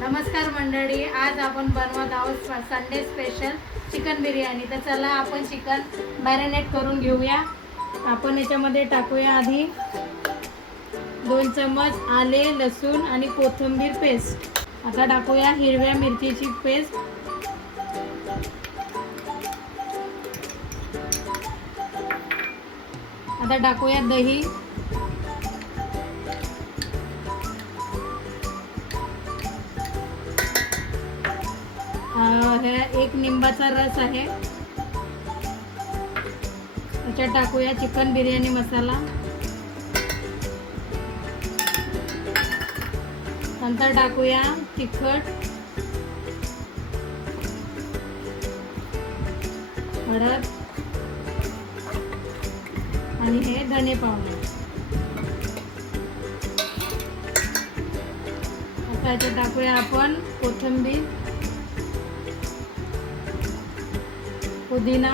नमस्कार मंडळी आज आपण बनवत आहोत संडे स्पेशल चिकन बिर्याणी. तर चला आपण चिकन मॅरिनेट करून घेऊया. आपण याच्यामध्ये टाकूया आधी दोन चम्मच आले लसूण आणि कोथिंबीर पेस्ट आता टाकूया हिरव्या मिरचीची पेस्ट आता टाकूया दही. एक निंबाचा रस आहे. त्याच्यात टाकूया चिकन बिर्याणी मसाला. नंतर टाकूया तिखट. हळद. आणि हे धने पावडर. आता याच्यात टाकूया आपण कोथिंबीर. पुदिना.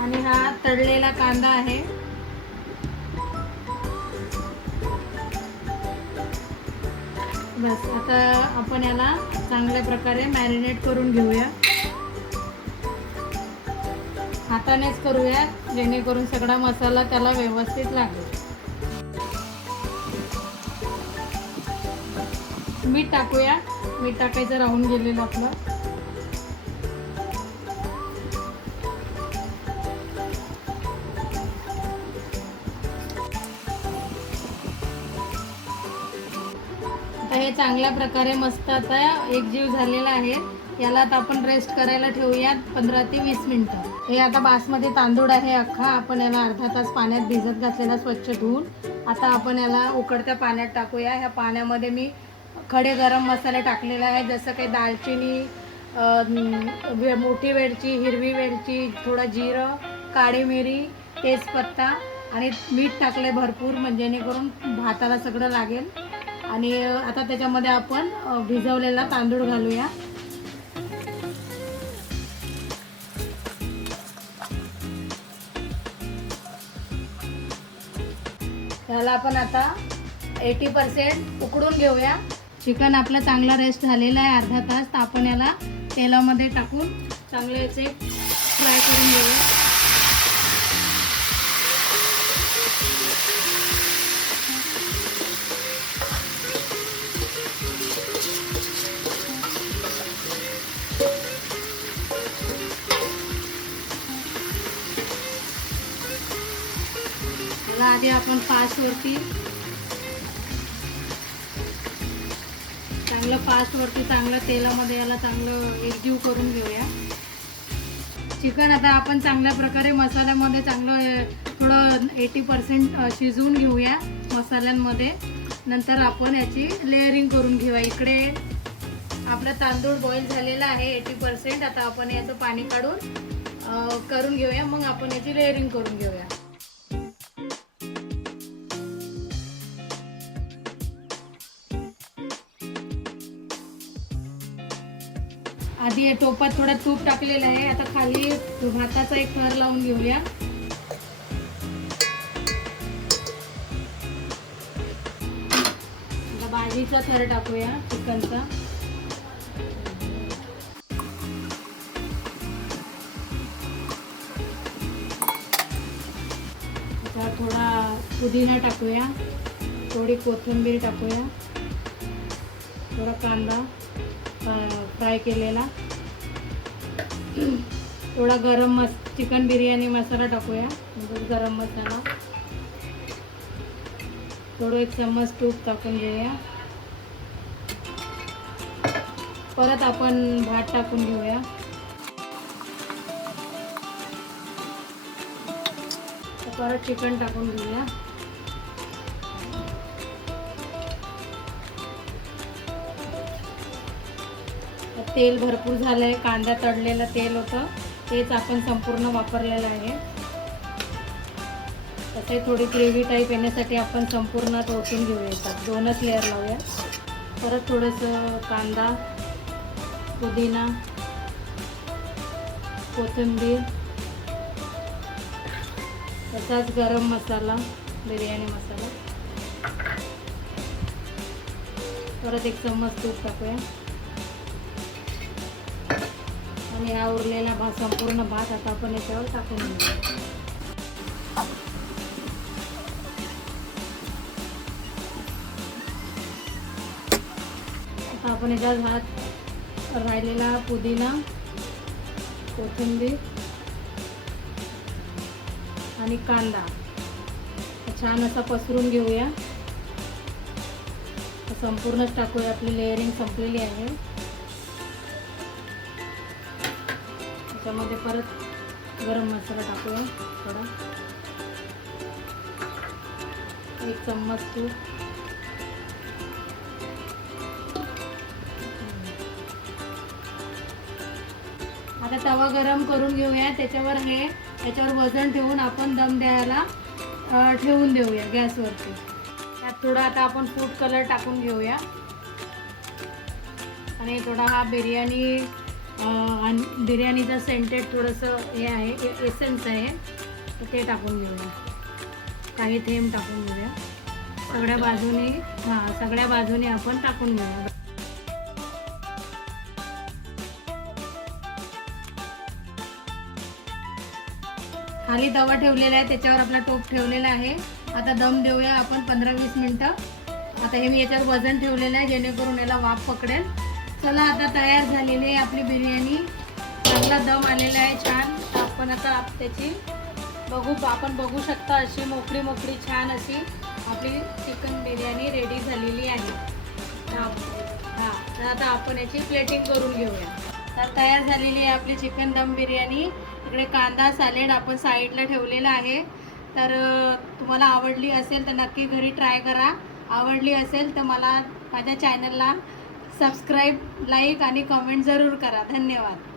आणि हा तळलेला कांदा आहे. बस आता आपण याला चांगल्या प्रकारे मॅरिनेट करून घेऊया. हातानेच करूया जेणेकरून सगळा मसाला त्याला व्यवस्थित लागेल. मीठ टाकूया. मीठ टाकायचं राहून गेलेलं आपलं. हे चांगल्या प्रकारे मस्त आता एकजीव झालेला आहे. याला आता आपण रेस्ट करायला ठेवूयात पंधरा ते वीस मिनटं. हे आता बासमध्ये तांदूळ आहे अख्खा. आपण याला अर्धा तास पाण्यात भिजत घातलेला स्वच्छ धुवून. आता आपण याला उकडत्या पाण्यात टाकूया. ह्या पाण्यामध्ये मी खडे गरम मसाले टाकलेले आहे जसं काही दालचिनी वे- मोठी वेलची हिरवी वेलची थोडं जिरं काळी मिरी तेजपत्ता आणि मीठ टाकले भरपूर. म्हणजे जेणेकरून भाताला सगळं लागेल. आणि आता त्याच्यामध्ये आपण भिजवलेला तांदूळ घालूया. त्याला आपण आता एटी पर्सेंट उकडून घेऊया. चिकन आपलं चांगला रेस्ट झालेला आहे अर्धा तास. तर आपण याला तेलामध्ये टाकून चांगले याचे फ्राय करून घेऊया. त्याला आधी आपण फास्टवरती चांगलं फास्टवरती चांगलं तेलामध्ये याला चांगलं एकजीव करून घेऊया. चिकन आता आपण चांगल्या प्रकारे मसाल्यामध्ये चांगलं थोडं एटी पर्सेंट शिजवून घेऊया मसाल्यांमध्ये. नंतर आपण याची लेअरिंग करून घेऊया. इकडे आपला तांदूळ बॉईल झालेला आहे एटी पर्सेंट आता आपण याचं पाणी काढून करून घेऊया. मग आपण याची लेअरिंग करून घेऊया. आधी या टोपात थोडं तूप टाकलेलं आहे. आता खाली भाताचा एक थर लावून घेऊया. आता भाजीचा थर टाकूया चिकनचा. आता थोडा पुदिना टाकूया. थोडी कोथिंबीर टाकूया. थोडा कांदा. फ्राय केलेला. थोडा गरम मस चिकन बिर्याणी मसाला टाकूया. गरम मसाला. थोडं एक चम्मच तूप टाकून घेऊया. परत आपण भात टाकून घेऊया. परत चिकन टाकून घेऊया. तेल भरपूर झालं आहे कांदा तळलेलं तेल होतं तेच आपण संपूर्ण वापरलेलं आहे. तसे थोडी ग्रेव्ही टाईप येण्यासाठी आपण संपूर्ण टोचून घेऊया दोनच लेअर लावूया. परत थोडंसं कांदा पुदिना कोथिंबीर तसाच गरम मसाला बिर्याणी मसाला. परत एक चम्मच तूप टाकूया. आणि हा उरलेला भात संपूर्ण भात आता आपण याच्यावर टाकून घेऊ आता आपण याचा भात राहिलेला पुदिना कोथिंबीर आणि कांदा. छान असा पसरून घेऊया. संपूर्णच टाकूया आपली लेअरिंग संपलेली आहे. त्याच्यामध्ये परत गरम मसाला टाकूया थोडा. एक चम्मच तूप. आता तवा गरम करून घेऊया. त्याच्यावर हे त्याच्यावर वजन ठेवून आपण दम द्यायला ठेवून देऊया गॅसवरती. त्यात थोडा आता आपण फूड कलर टाकून घेऊया. आणि थोडा हा बिर्याणी आणि बिर्याणीचं सेंटेड थोडंसं हे आहे एसेन्स आहे. तर ते टाकून घेऊया. काही थेंब टाकून घेऊया. सगळ्या बाजूने हां सगळ्या बाजूने आपण टाकून घेऊया. खाली तवा ठेवलेला आहे त्याच्यावर आपला टोप ठेवलेला आहे. आता दम देऊया आपण पंधरा वीस मिनटं. आता हे मी याच्यावर वजन ठेवलेलं आहे जेणेकरून याला वाफ पकडेल. चला आता तयार झालेली आहे आपली बिर्याणी. चांगला दम आलेला आहे छान. तर आपण आता आप- त्याची बघू आपण बघू शकता अशी मोकळी मोकळी छान अशी आपली चिकन बिर्याणी रेडी झालेली आहे. हां हां. तर आता आपण याची प्लेटिंग करून घेऊया. तर तयार झालेली आहे आपली चिकन दम बिर्याणी. इकडे कांदा सॅलेड आपण साईडला ठेवलेला आहे. तर तुम्हाला आवडली असेल तर नक्की घरी ट्राय करा. आवडली असेल तर मला माझ्या चॅनलला सबस्क्राईब लाईक आणि कमेंट जरूर करा. धन्यवाद.